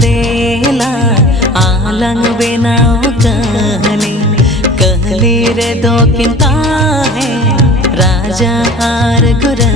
देला आलंग बेनाओ कहली रे दो किंता है राजा आर गुरा